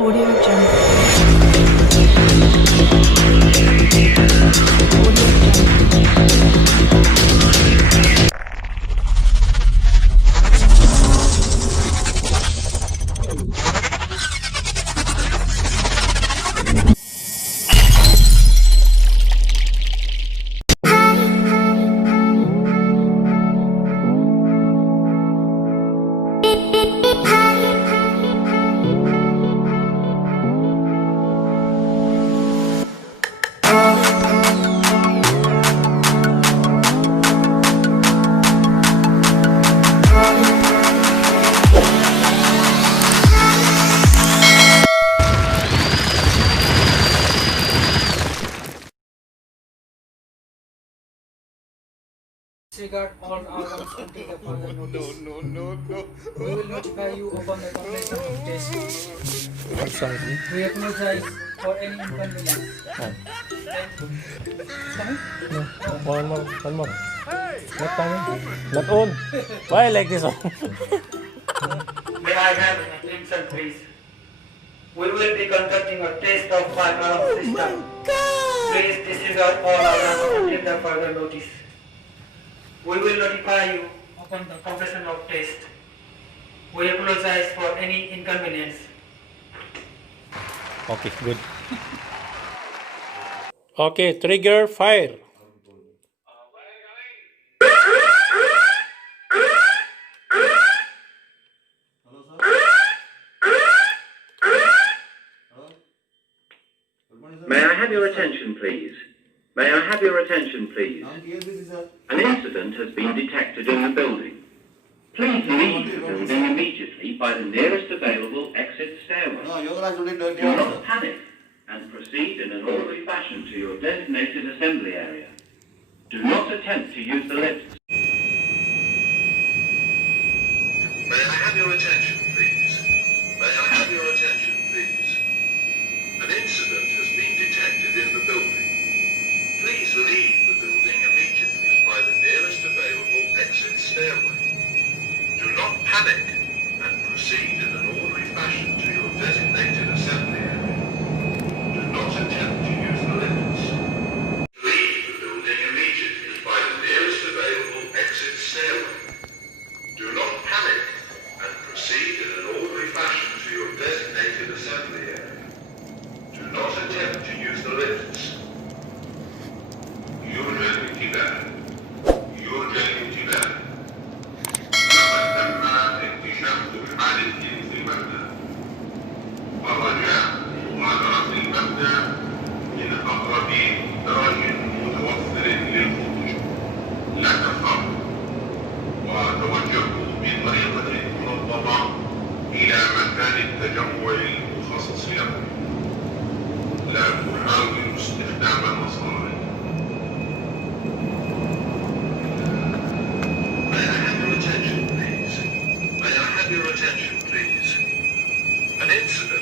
Audio Jungle. Disregard all outcomes and take a further notice. We will notify you upon the completion of test. We apologize for any inconvenience. One more. Not timing. Not on. Why I like this one? May I have attention, please? We will be conducting a test of my alarm system. Please disregard all alarms until the further notice. We will notify you upon the completion of test. We apologize for any inconvenience. Okay, good. Okay, trigger fire. May I have your attention, please? May I have your attention, please? An incident has been detected in the building. Please leave the building immediately by the nearest available exit stairway. Do not panic and proceed in an orderly fashion to your designated assembly area. Do not attempt to use the lifts. May I have your attention, please? May I have your attention, please? An incident has been detected in the building. Please leave the building immediately by the nearest available exit stairway. Do not panic and proceed in an orderly fashion to your designated assembly area. Do not attempt to use the lifts. Leave the building immediately by the nearest available exit stairway. Do not panic and proceed in an orderly fashion to your designated assembly area. Do not attempt to use the lifts. يرجى الانتباه لقد تم اكتشاف حادث في المبنى ورجاء مغادرة المبنى من أقرب درج متوفر للخروج لا تخافوا وتوجهوا بطريقة منظمة إلى مكان التجمع المخصص لكم لا تحاولوا استخدام المصاري. May I have your attention, please? An incident